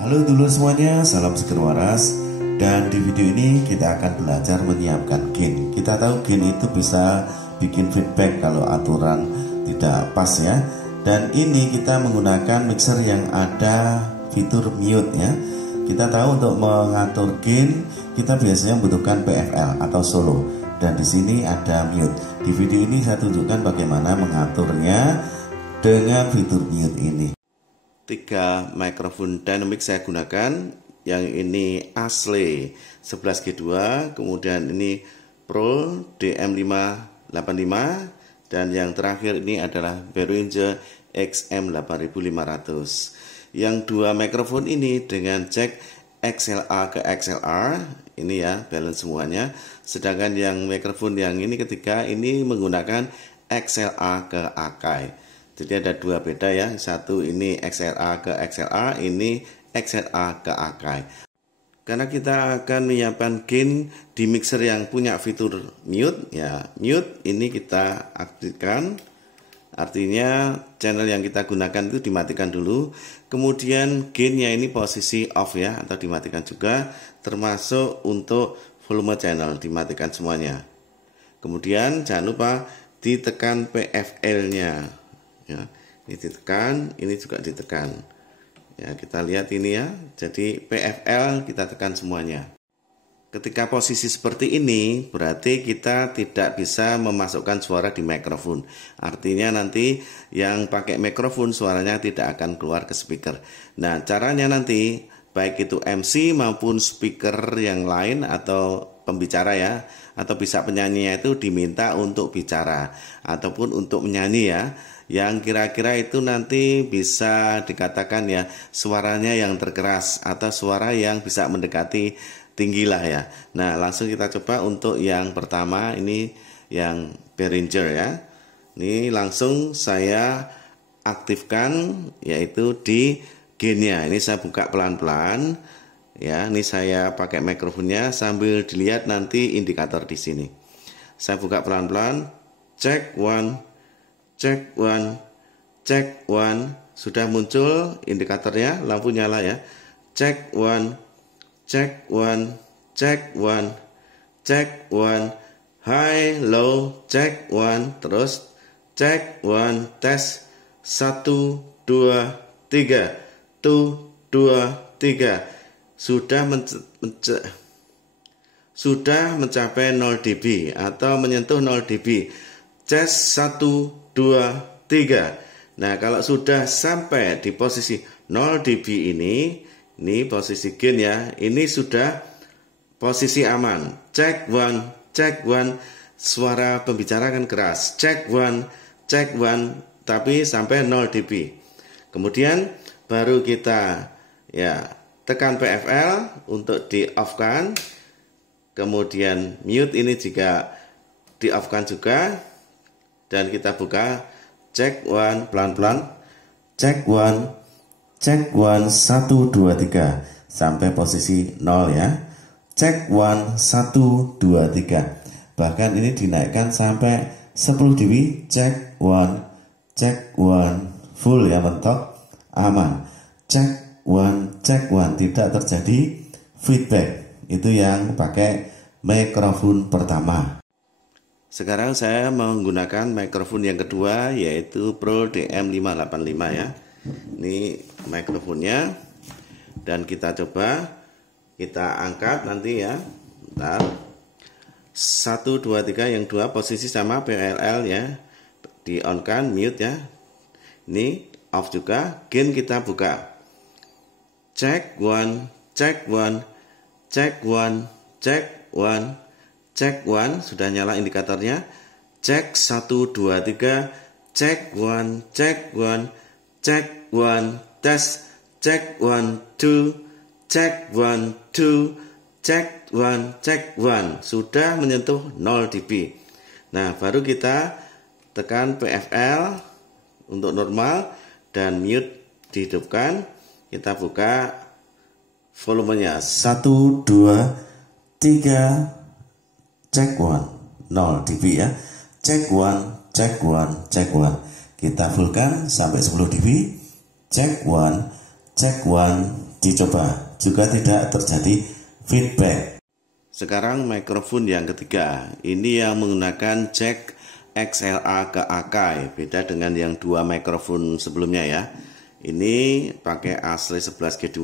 Halo dulur semuanya, salam seger waras. Dan di video ini kita akan belajar menyiapkan gain. Kita tahu gain itu bisa bikin feedback kalau aturan tidak pas ya. Dan ini kita menggunakan mixer yang ada fitur mute ya. Kita tahu untuk mengatur gain kita biasanya membutuhkan PFL atau solo. Dan di sini ada mute. Di video ini saya tunjukkan bagaimana mengaturnya dengan fitur mute ini. 3 mikrofon dynamic saya gunakan. Yang ini asli 11G2, kemudian ini Pro DM585, dan yang terakhir ini adalah Behringer XM8500. Yang 2 mikrofon ini dengan jack XLR ke XLR ini ya, balance semuanya. Sedangkan yang mikrofon yang ini ketiga ini menggunakan XLR ke Akai. Jadi ada 2 beda ya, satu ini XLR ke XLR, ini XLR ke Akai. Karena kita akan menyiapkan gain di mixer yang punya fitur mute ya, mute ini kita aktifkan. Artinya channel yang kita gunakan itu dimatikan dulu. Kemudian gainnya ini posisi off ya, atau dimatikan juga, termasuk untuk volume channel dimatikan semuanya. Kemudian jangan lupa ditekan PFL-nya. Ya, ini ditekan, ini juga ditekan. Ya, kita lihat ini ya. Jadi PFL kita tekan semuanya. Ketika posisi seperti ini, berarti kita tidak bisa memasukkan suara di mikrofon. Artinya nanti yang pakai mikrofon suaranya tidak akan keluar ke speaker. Nah, caranya nanti baik itu MC maupun speaker yang lain atau pembicara ya, atau bisa penyanyinya itu diminta untuk bicara ataupun untuk menyanyi ya, yang kira-kira itu nanti bisa dikatakan ya suaranya yang terkeras atau suara yang bisa mendekati tinggi lah ya. Nah, langsung kita coba untuk yang pertama, ini yang Behringer ya. Ini langsung saya aktifkan yaitu di gainnya. Ini saya buka pelan-pelan ya. Ini saya pakai mikrofonnya sambil dilihat nanti indikator di sini. Saya buka pelan-pelan, check 1, check 1, check 1. Sudah muncul indikatornya, lampu nyala ya. Check 1, check 1, check 1, check 1, high, low, check 1, terus check 1, tes 1, 2, 3, 2, 3. Sudah mencapai 0 dB atau menyentuh 0 dB. Tes 1, 2, 3. Nah, kalau sudah sampai di posisi 0 dB ini posisi gain ya, ini sudah posisi aman. Check 1, check 1, suara pembicara kan keras. Check 1, tapi sampai 0 dB. Kemudian baru kita ya tekan PFL untuk di off kan. Kemudian mute ini juga di off kan juga. Dan kita buka check 1 pelan-pelan, check 1, 1, 2, 3 sampai posisi 0 ya. Check 1, 1, 2, 3. Bahkan ini dinaikkan sampai 10 dB. Check 1, full ya, mentok, aman. Check 1, tidak terjadi feedback. Itu yang pakai mikrofon pertama. Sekarang saya menggunakan mikrofon yang kedua yaitu Pro DM585 ya. Ini mikrofonnya, dan kita coba kita angkat nanti ya. Bentar. 1, 2, 3, yang 2 posisi sama PLL ya. Di on kan, mute ya. Ini off juga. Gain kita buka. Check 1, check 1, check 1, check 1. Check 1, sudah nyala indikatornya. Cek 1, 2, 3. Cek 1, cek 1, cek 1, tes. Cek 1, 2. Cek 1, 2. Cek 1, cek 1. Sudah menyentuh 0 dB. Nah, baru kita tekan PFL untuk normal dan mute dihidupkan. Kita buka volumenya 1, 2, 3. Check 1, 0 dB ya. Check 1, check 1, check 1. Kita fullkan sampai 10 dB. Check 1, check 1, dicoba, juga tidak terjadi feedback. Sekarang mikrofon yang ketiga, ini yang menggunakan jack XLA ke Akai, beda dengan yang dua mikrofon sebelumnya ya. Ini pakai asli 11G2.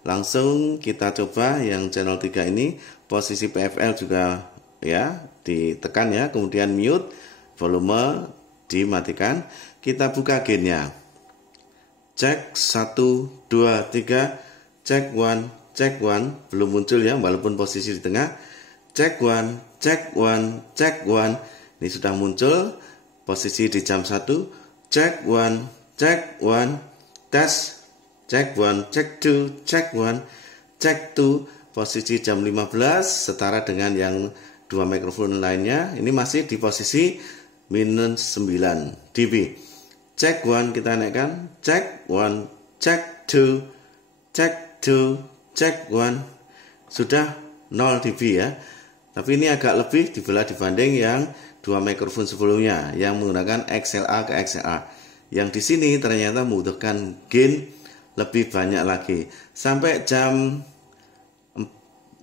Langsung kita coba yang channel 3 ini, posisi PFL juga ya ditekan ya, kemudian mute, volume dimatikan, kita buka gainnya. Cek 1, 2, 3, cek 1, cek 1, belum muncul ya walaupun posisi di tengah. Cek 1, cek 1, cek 1, ini sudah muncul posisi di jam 1. Cek 1, cek 1, tes. Cek 1, cek 2, cek 1, cek 2, posisi jam 15 setara dengan yang dua mikrofon lainnya. Ini masih di posisi minus 9 dB. Cek 1 kita naikkan, cek 1, cek 2, cek 2, cek 1, sudah 0 dB ya. Tapi ini agak lebih dibanding yang dua mikrofon sebelumnya yang menggunakan XLA ke XLA. Yang di sini ternyata membutuhkan gain lebih banyak lagi. Sampai jam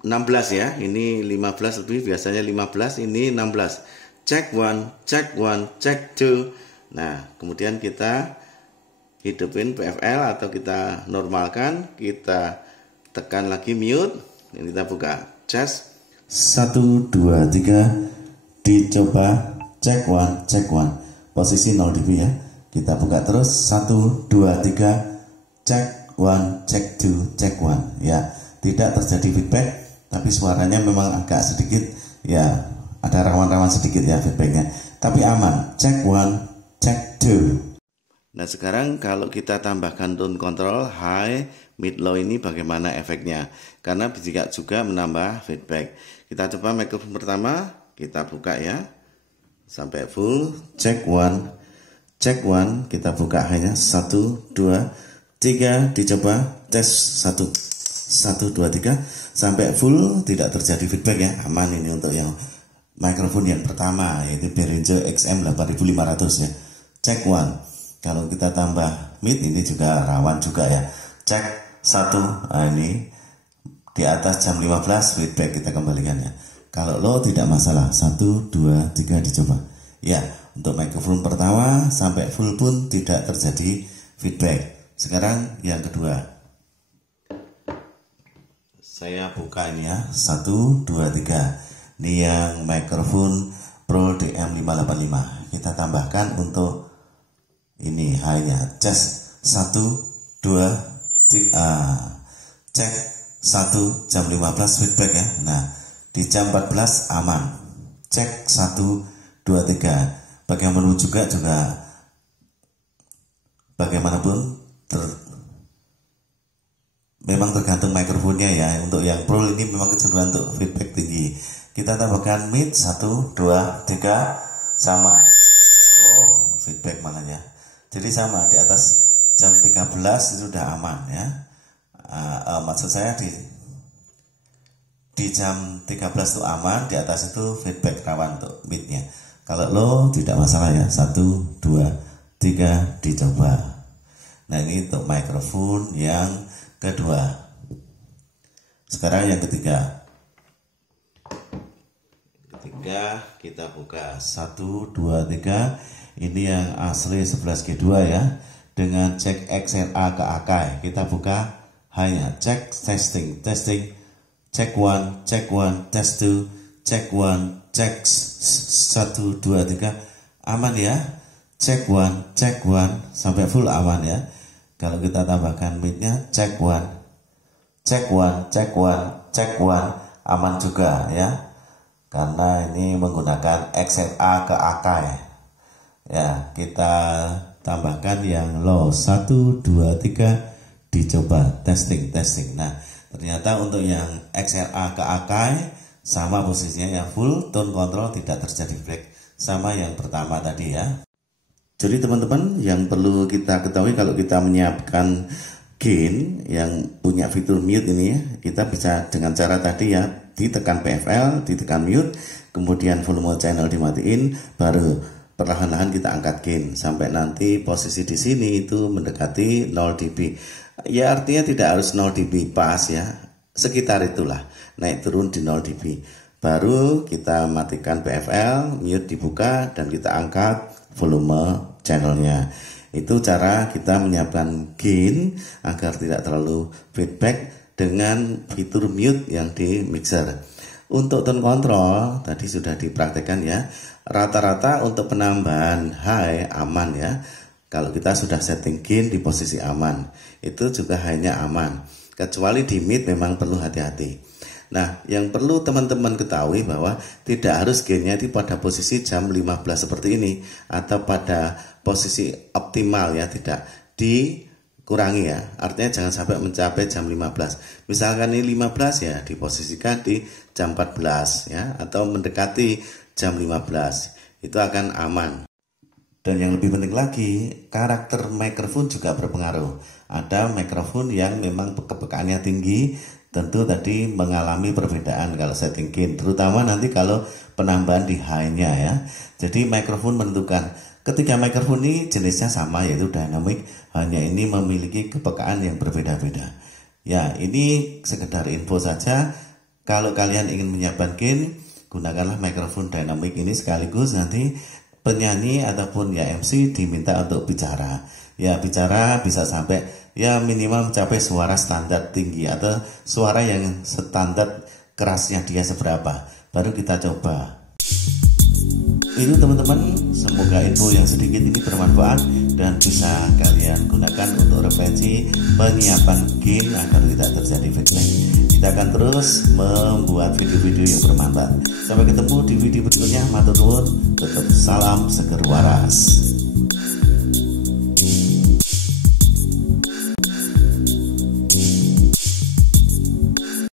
16 ya, ini 15 lebih, biasanya 15, ini 16. Cek 1, cek 1, cek 2. Nah, kemudian kita hidupin PFL atau kita normalkan, kita tekan lagi mute, ini kita buka. Cas 1, 2, 3, dicoba, cek 1, cek 1, posisi 0 dB ya. Kita buka terus, 1, 2, 3, cek 1, cek 2, cek 1 ya. Tidak terjadi feedback, tapi suaranya memang agak sedikit ya, ada rawan-rawan sedikit ya feedbacknya, tapi aman. Cek 1, cek 2. Nah sekarang kalau kita tambahkan tone control high, mid, low ini bagaimana efeknya? Karena bisa juga menambah feedback. Kita coba mikrofon pertama, kita buka ya sampai full. Cek 1, cek 1, kita buka hanya 1, 2, 3, dicoba tes 1, 1, 2, 3 sampai full, tidak terjadi feedback ya, aman. Ini untuk yang mikrofon yang pertama, yaitu Behringer XM8500 ya. Cek 1, kalau kita tambah mid ini juga rawan juga ya. Cek 1, nah ini di atas jam 15 feedback kita kembalikan ya. Kalau low tidak masalah, 1, 2, 3 dicoba ya. Untuk mikrofon pertama sampai full pun tidak terjadi feedback. Sekarang yang kedua, saya buka ini ya, 1, 2, 3. Ini yang mikrofon Pro DM585. Kita tambahkan untuk ini hanya cas 1, 2, 3, cek 1 jam 15 feedback ya. Nah di jam 14 aman. Cek 1, 2, 3. Bagaimanapun juga bagaimanapun memang tergantung mikrofonnya ya. Untuk yang Pro ini memang kecenderungan untuk feedback tinggi. Kita tambahkan mid 1, 2, 3 sama. Oh feedback makanya. Jadi sama di atas jam 13 itu sudah aman ya. Maksud saya di jam 13 itu aman, di atas itu feedback rawan untuk midnya. Kalau low tidak masalah ya. 1, 2, 3 dicoba. Nah ini untuk mikrofon yang kedua. Sekarang yang ketiga. Kita buka 1, 2, 3. Ini yang asli 11G2 ya, dengan cek XLA ke Akai. Kita buka hanya cek testing, cek 1, cek 1, test 2, cek 1, cek 1, 2, 3, aman ya. Cek 1, cek 1 sampai full aman ya. Kalau kita tambahkan midnya, cek 1, cek 1, cek 1, cek 1, aman juga ya. Karena ini menggunakan XLA ke Akai. Ya, kita tambahkan yang low 1, 2, 3 dicoba testing. Nah, ternyata untuk yang XLA ke Akai sama posisinya yang full, tone control tidak terjadi break sama yang pertama tadi ya. Jadi teman-teman yang perlu kita ketahui kalau kita menyiapkan gain yang punya fitur mute ini ya, kita bisa dengan cara tadi ya, ditekan PFL, ditekan mute, kemudian volume channel dimatiin, baru perlahan-lahan kita angkat gain sampai nanti posisi di sini itu mendekati 0 dB. Ya artinya tidak harus 0 dB pas ya, sekitar itulah, naik turun di 0 dB. Baru kita matikan PFL, mute dibuka, dan kita angkat volume channelnya. Itu cara kita menyiapkan gain agar tidak terlalu feedback dengan fitur mute yang di mixer. Untuk tone control tadi sudah dipraktekkan ya. Rata-rata untuk penambahan high aman ya. Kalau kita sudah setting gain di posisi aman, itu juga hanya aman. Kecuali di mid memang perlu hati-hati. Nah, yang perlu teman-teman ketahui bahwa tidak harus gainnya itu pada posisi jam 15 seperti ini atau pada posisi optimal ya, tidak dikurangi ya. Artinya jangan sampai mencapai jam 15. Misalkan ini 15 ya, diposisikan di jam 14 ya, atau mendekati jam 15. Itu akan aman. Dan yang lebih penting lagi, karakter mikrofon juga berpengaruh. Ada mikrofon yang memang kepekaannya tinggi, tentu tadi mengalami perbedaan kalau setting gain, terutama nanti kalau penambahan di high-nya ya. Jadi mikrofon menentukan. Ketiga mikrofon ini jenisnya sama, yaitu dynamic, hanya ini memiliki kepekaan yang berbeda-beda. Ya, ini sekedar info saja. Kalau kalian ingin menyiapkan gain, gunakanlah mikrofon dynamic ini sekaligus nanti penyanyi ataupun ya MC diminta untuk bicara. Ya, bicara bisa sampai ya minimal mencapai suara standar tinggi atau suara yang standar kerasnya dia seberapa. Baru kita coba. Itu teman-teman, semoga info yang sedikit ini bermanfaat dan bisa kalian gunakan untuk referensi penyiapan gain agar tidak terjadi feedback. Kita akan terus membuat video-video yang bermanfaat. Sampai ketemu di video berikutnya. Matur nuwun, tetap salam seger waras.